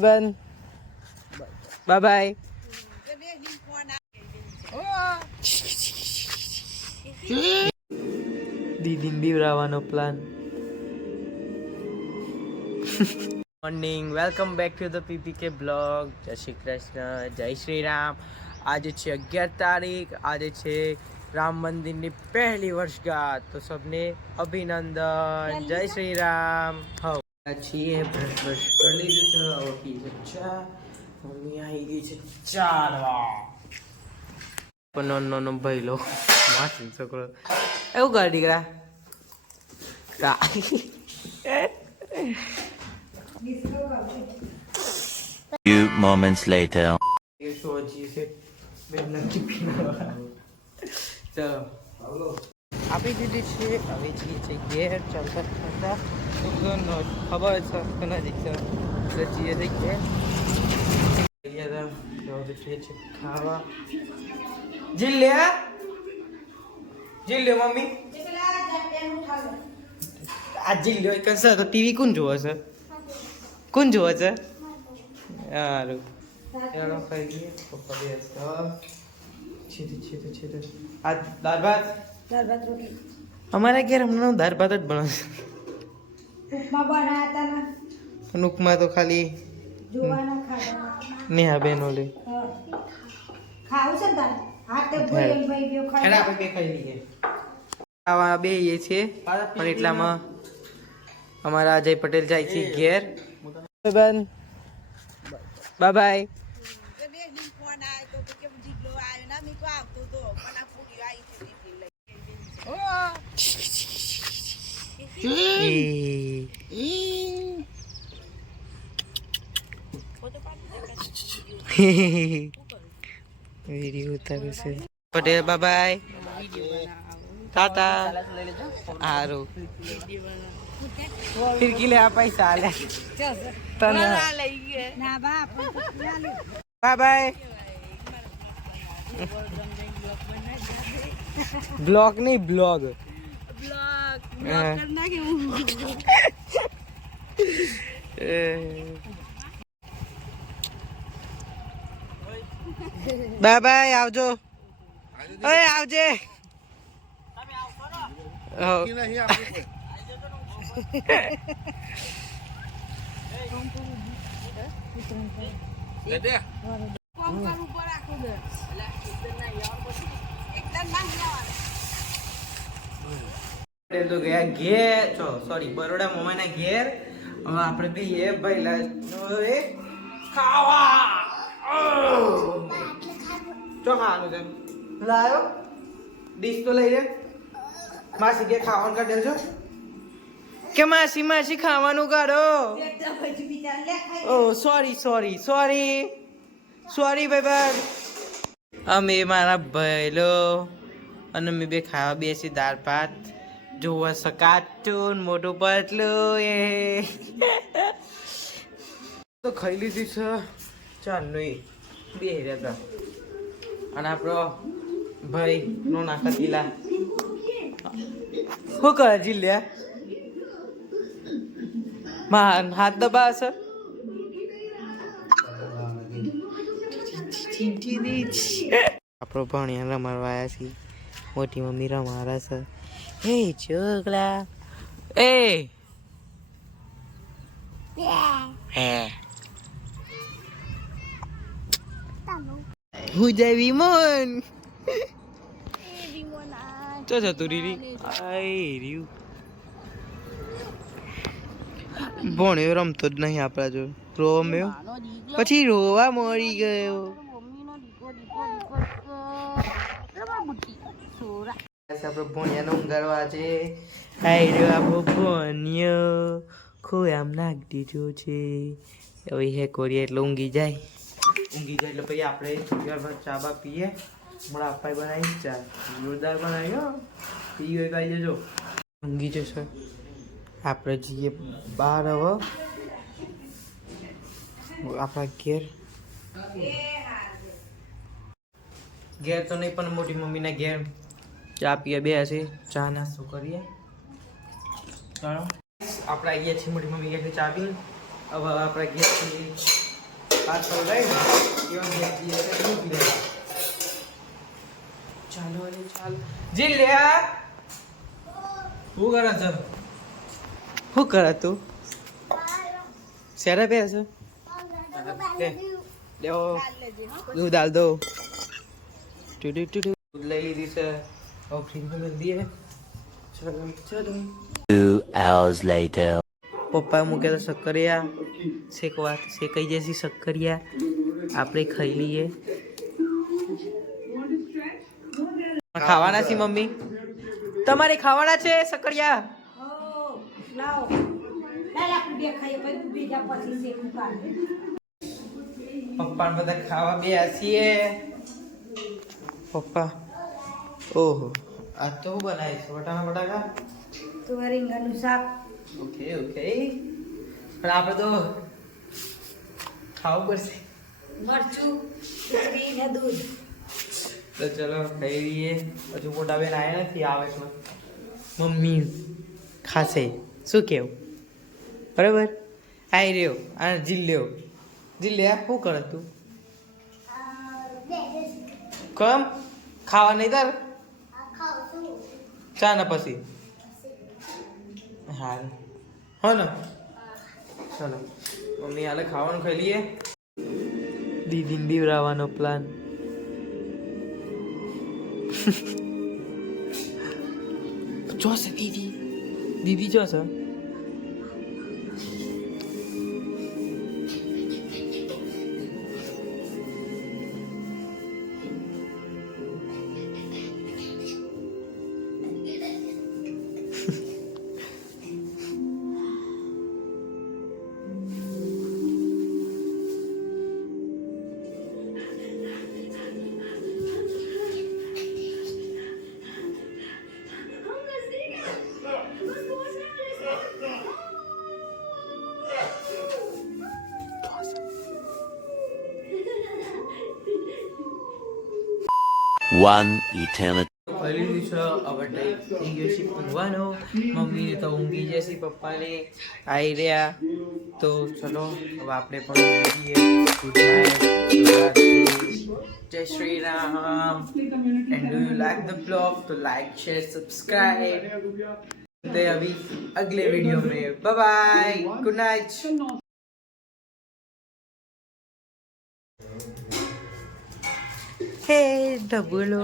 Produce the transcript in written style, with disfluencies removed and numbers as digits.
Ben. Bye bye. દીદી બીવરાવાનો plan. Morning, welcome back to the PPK blog. જય શ્રી કૃષ્ણ, જય શ્રી રામ. આજે છે 11 તારીખ. આજે છે રામ મંદિરની પહેલી વર્ષગાંઠ. તો સબને અભિનંદન. જય શ્રી રામ. હા છીએ બ્રશ કરી લીધું છે. હવે પી છે ચા. મમ્મી આવી ગઈ છે ચાલવા. નો ભાઈ લો માસી છોકરો એવું કર દીકરા. Few moments later. ચલો આપી દીધી છે. હવે જઈએ છીએ ઘેર ચાલતા ચાલતા. ખબર છે કે નજીક છે જઈએ છીએ ખાવા. જીલ્યા મમ્મી આ જીલ્યો કશે તો ટીવી કોણ જોવે છે? કોણ જોવે છે? સારું એનો ખાઈ ગઈ. પપ્પા બે છે આ દાળ ભાત રોટલી. અમારા ઘેર હમણાં દાળ ભાત જ બનાવશે. ઉપમા તો ખાલી નેહા બેનો લે ખાવા બે છે. પણ એટલામાં અમારા અજય પટેલ જાય છે ઘેર. બેન બાય બાય. વિડીયો ઉતારું છે. Patel bye bye. ટાટા. હારું ફિરકી લે આ પૈસા લે તને બાય બાય. બ્લોગ નહીં બ્લોગ. Bye bye. આવજો. ઓય આવજે. તો ગયા ઘેર સોરી બરોડા મોમાના ઘેર. હવે આપણે બે ભાઈલા ખાવા ચો ખાવાનું છે. લાયો ડીશ તો લઈ લે. માસી કે ખાવાનું કાઢેલ છો કે માસી ખાવાનું કાઢો. ઓ સોરી ભાઈ. અમે મારા ભાઈલો અને મેં બે ખાવા બેસી દાળ ભાત જોવા સકાતું મોટું પતલું એ તો ખાઈ લીધી છે. ચાલો બે રહ્યા અને આપણો ભાઈ નો નાખા દીલા શું કરે જીલ્યા માં હાથ દબાવે છે. આપણો ભણિયા રમાડવા આવ્યા છીએ. મોટી મમ્મી રમાડે છે. હે ચોકલા એ હું જય વિમોન ચો જતું રીરી આઈ રહ્યું. ભણ્યો રમતો જ નહીં આપણા જો રોમ્યો પછી રોવા મળી ગયો. આપણે ભણ્યાનો ઊંઘાડવા છે. આઈ રહ્યો આપણો ભણ્યો ખોયામ નાખી દીધો છે. હવે હે કોરીએ એટલે ઊંઘી જાય એટલે પછી આપણે ચા બા પીએ. હમણાં અપાઈ બનાવી ચા જોરદાર બનાવી પીએ ખાઈ જજો. ઊંઘી જશે. આપણે જઈએ બહાર. હવે આપણા ઘેર તો નહીં પણ મોટી મમ્મીના ઘેર ચા પીએ બે હશે. ચા નાસ્તો કરીએ. ચાલો આપણે આવીએ છીએ મોટી મમ્મી ઘેરથી ચા પી. હવે આપણા ઘેરથી પાછળ લઈને એવા મૂકી દે. ચાલો અરે ચાલો જી લે શું કરે છે શું કરે તું શેરા પહેરે છે લેવો દૂધ ડાલ દો દૂધ લઈ લીધી છે ફ્રીજમાં મેળ દઈએ. ચલો ચલો 2 hours later. પપ્પા મૂકે તો શક્કરિયા શેકાઈ જશે શક્કરિયા આપણે ખાઈ લઈએ. ખાવાના છે મમ્મી તમારે ખાવાના છે શક્કરિયા પપ્પા બધા ખાવા બે છીએ. પપ્પા ઓહો આ તો બનાવી છે વટાણા બટાકા તો રીંગણનું શાક ઓકે ઓકે પણ આપણે તો ખાવું પડશે મરચું ખીચડી ને દૂધ. તો ચલો ખાઈ લઈએ. હજુ મોટા બેન આવ્યા નથી આવે એટલે મમ્મી ખાશે શું કેવું બરાબર આવી રહ્યો આ જીલ્લ્યો જીલ્લ્યા શું કરે તું કમ ખાવા નહીં તાર ચા ને પછી હા હો ને ચલો મમ્મી હાલે ખાવાનું ખાઈ લઈએ. દીદીને બીવરાવાનો પ્લાન જોશે દીદી દીદી જોશે One eternity. ખાઈ લીધું છે હવે ટાઈમ થઈ ગયો છે ઊંઘવાનો. મમ્મીને તો ઊંઘી જશે પપ્પાને આવી રહ્યા તો ચલો હવે આપણે પણ ઊંઘીએ. ગુડ નાઇટ જય Shri Ram and do you like the blog तो लाइक शेयर सब्सक्राइब. मिलते हैं अभी अगले वीडियो में. Bye bye good night. हे डबलो